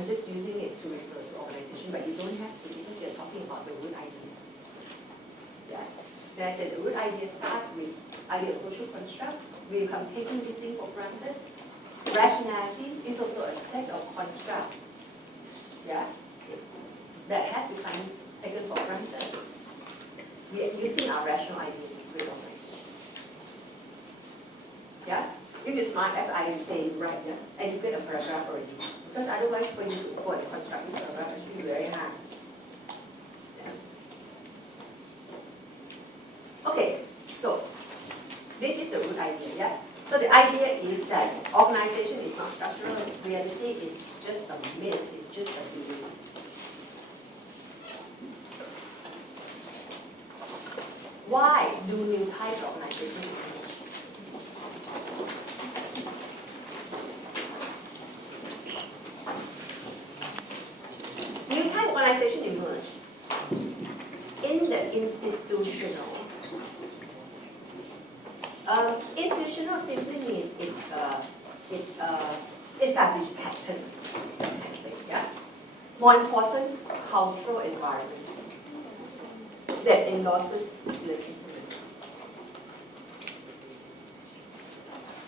I'm just using it to refer to organization, but you don't have to because you're talking about the root ideas. Yeah. Then I said the root ideas start with idea of social construct. We become taking this thing for granted. Rationality is also a set of constructs, yeah, that has become taken for granted. We are using our rational idea to create organization. Yeah? If you're smart, as I am saying, right, yeah, and you get a paragraph already. Because otherwise, for you to quote a constructive paragraph, it should be very hard. Yeah. Okay, so this is the root idea, yeah? So the idea is that organization is not structural. Reality is just a myth. It's just a belief. Why do new types of organizations emerge? New type of organization emerge in the institutional. Institutional simply means it's established pattern. Yeah. More important, cultural environment that endorses legitimacy.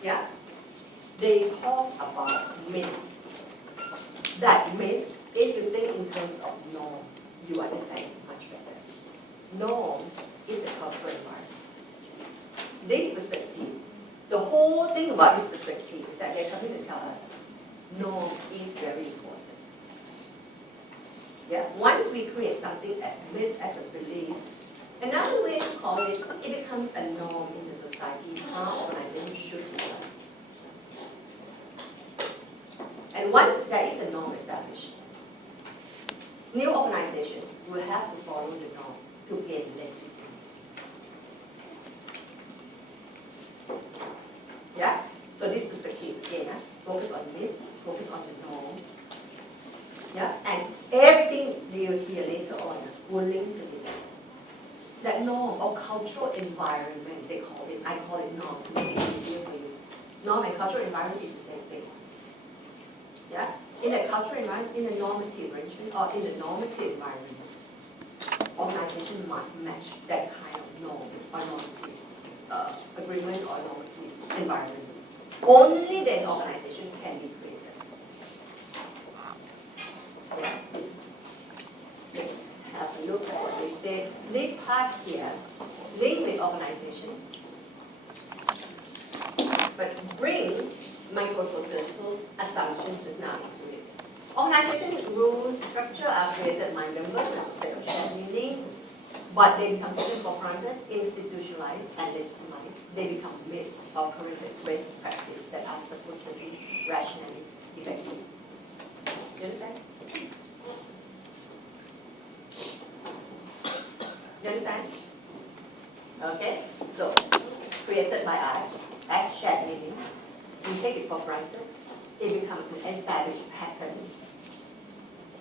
Yeah. They talk about myth. That myth, if you think in terms of norm, you understand much better. Norm is the cultural environment. This perspective, the whole thing about this perspective is that they're coming to tell us norm is very important. Yeah? Once we create something as myth, as a belief, another way to call it, it becomes a norm in the society, how organizations should be done. And once there is a norm established, new organizations will have to follow the norm to gain legitimacy. Yeah? So this perspective, again, focus on myth, focus on the norm. Yeah? And everything we'll hear later on will link to this. That norm or cultural environment, they call it, I call it norm to make it easier for you. Norm and cultural environment is the same thing. Yeah? In a cultural environment, in a normative arrangement, or in a normative environment, organization must match that kind of norm or normative agreement or normative environment. Only then organization can be created. Yeah? Let's have a look at what they say. This part here, link with organization, but bring micro-sociological assumptions just now into it. Organization rules, structure are created by members as a set of shared meaning, but they become taken for granted, institutionalized, and legitimized. They become myths or current-based practice that are supposed to be rationally effective. You understand? You understand? Okay? So, created by us as shared meaning. We take it for granted. It becomes an established pattern.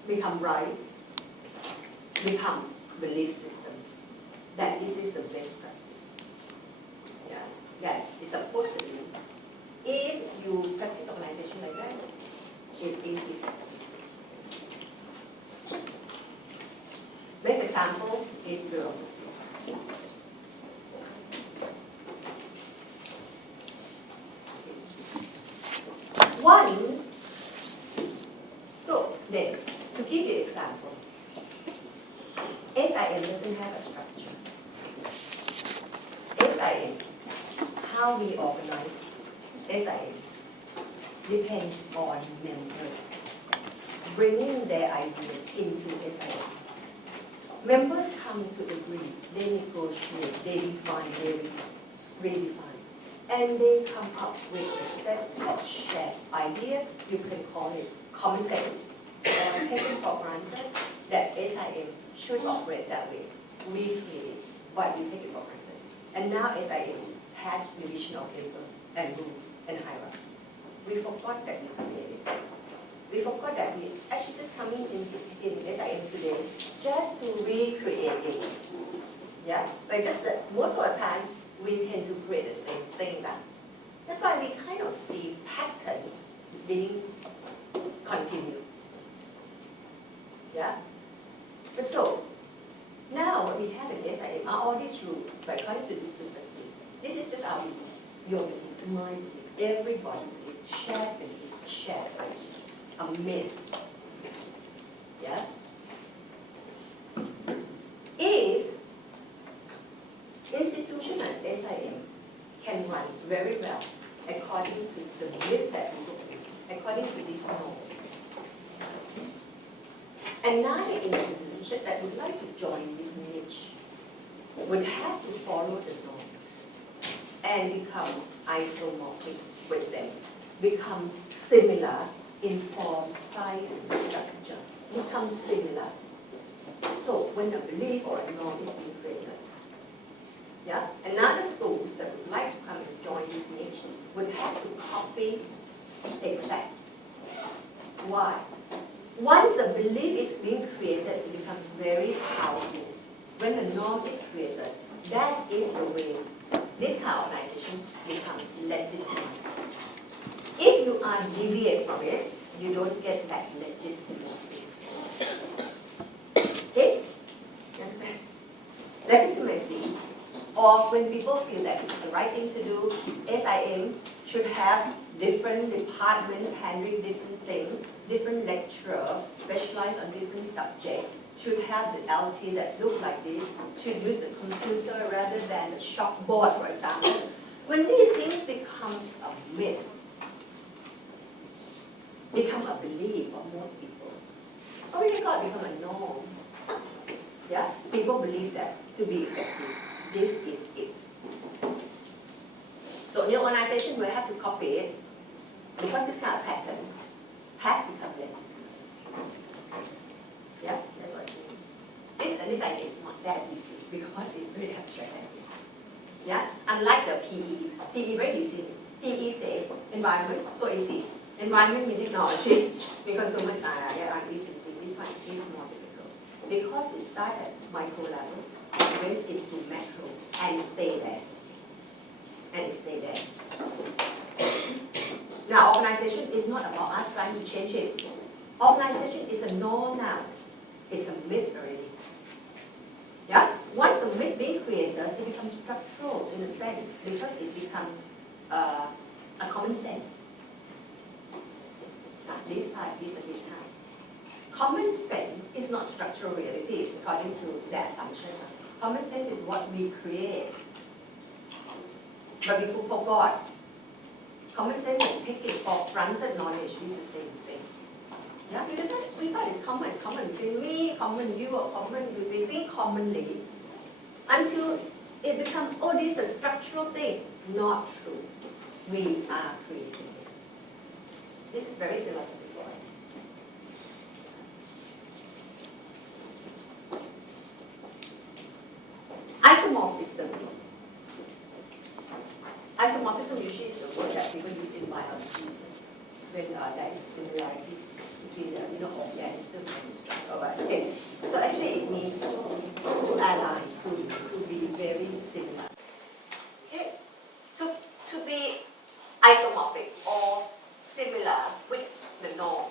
Become right. Become belief system. That this is the best practice. Yeah, that is supposed to be. If you practice organization like that, it is effective. Best example is bureaucracy. Once, so then, to give you an example, SIM doesn't have a structure. SIM, how we organize SIM depends on members bringing their ideas into SIM. Members come to agree, they negotiate, they define, they redefine, and they come up with a set of shared ideas. You can call it common sense, or taken for granted that SIM should operate that way. We create it, but we take it for granted. And now SIM has revision of paper and rules and hierarchy. We forgot that we created it. We forgot that we actually just coming in SIM today just to recreate it. Yeah, but just most of the time we tend to create the same thing back. That's why we kind of see pattern being continued. Yeah? But so, now what we have in SIM are all these rules, but according to this perspective, this is just our belief, your belief, my belief, everybody belief, shared belief, shared beliefs, a myth. Yeah? If institutional SIM can run very well according to the myth that we look at, according to this norm, another institution that would like to join this niche would have to follow the norm and become isomorphic with them, become similar in form, size, and structure, become similar. So when a belief or a norm is being created, yeah, another schools that would like to come and join this niche would have to copy the exact. Why? Once the belief is being created, it becomes very powerful. When the norm is created, that is the way this kind of organization becomes legitimized. If you are deviate from it, you don't get that legitimacy. Okay? Understand? Legitimacy, or when people feel that it's the right thing to do, SIM should have different departments handling different things, different lecturer specialized on different subjects, should have the LT that look like this, should use the computer rather than the chalkboard, for example. When these things become a myth, become a belief of most people, oh my God, become a norm. Yeah, people believe that to be effective, this is it. So new organization will have to copy it because this kind of pattern has become legitimate. Yeah, that's what it means. This idea is not that easy because it's very abstract idea. Yeah, unlike the PE. PE very easy. PE say environment, so easy. Environment means technology, because so much easy. This one is more difficult. Because it started at micro level, and went into macro, and stay there. And it stay there. Now, organization is not about us trying to change it. Organization is a norm now. It's a myth already. Yeah? Once the myth being created, it becomes structural in a sense because it becomes a common sense. Now, this part is a bit hard. Common sense is not structural reality according to the assumption. Common sense is what we create. But we forgot. Common sense and taking for granted knowledge is the same thing. Yeah, we thought it's common between me, common you, or common we think commonly until it becomes, oh, this is a structural thing. Not true. We are creating it. This is very philosophical. Isomorphism. Isomorphism usually is a word that people use in biology when there is similarities between the organism and structure. Right? Okay. So actually it means to align, to be very similar. Okay. To be isomorphic or similar with the norm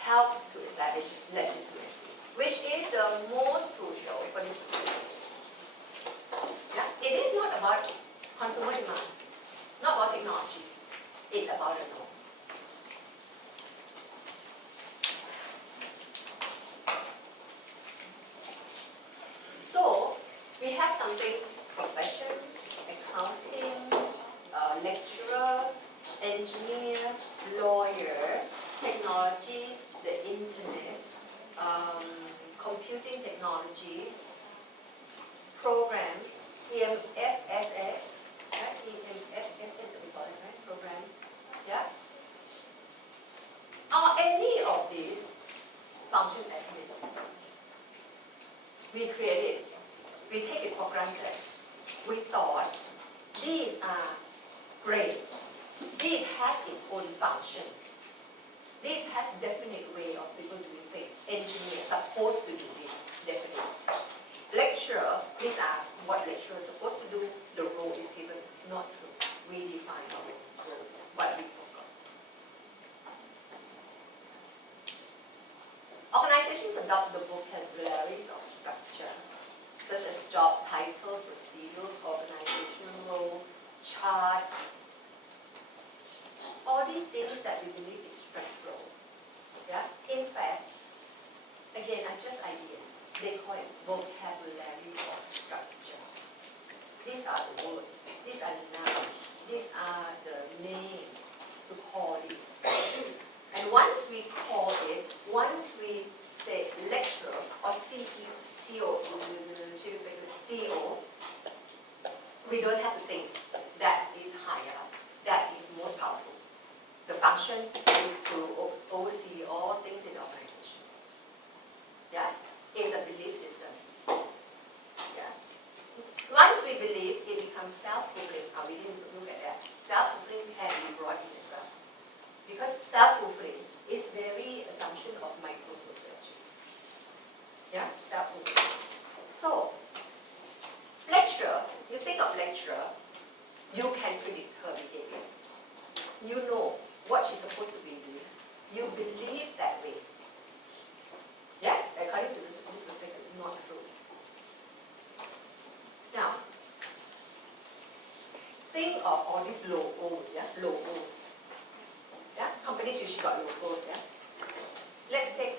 help to establish legitimacy, which is the most crucial for this procedure. Yeah? It is not about consumer demand, not about technology. It's about a norm. So we have something: professions, accounting, lecturer, engineer, lawyer, technology, the internet, computing technology, programs, EMFSS, right? EMFSS we call it, right? Program, yeah? Are any of these function as middle? We create it. We take it for granted. We thought these are great. This has its own function. This has definite way of people doing things. Engineer supposed to do this, definitely. Lecturer, these are what lecturer is supposed to do. The role is given. Not true. We define our role, but we forgot. Organization Organizations adopt the vocabularies of structure, such as job title, procedures, organizational role, chart, all these things that we believe is structural. Yeah? In fact, again, are just ideas. They call it vocabulary of structure. These are the words. These are the nouns. These are the names to call this. And once we call it, once we say lecture or CEO, we don't have to think that is higher, that is most powerful. The function is to oversee all things in the organization. Yeah, it's a belief system. Yeah. Once we believe, it becomes self-fulfilling. We didn't look at that. Self-fulfilling can be brought in as well. Because self-fulfilling is very assumption of microsociology. Yeah, self-fulfilling. So, lecturer, you think of lecturer, you can predict her behavior. You know what she's supposed to be doing. You believe that way. Yeah, according to this perspective, not true. Now, think of all these logos, yeah, logos. Yeah, companies usually got logos, yeah. Let's take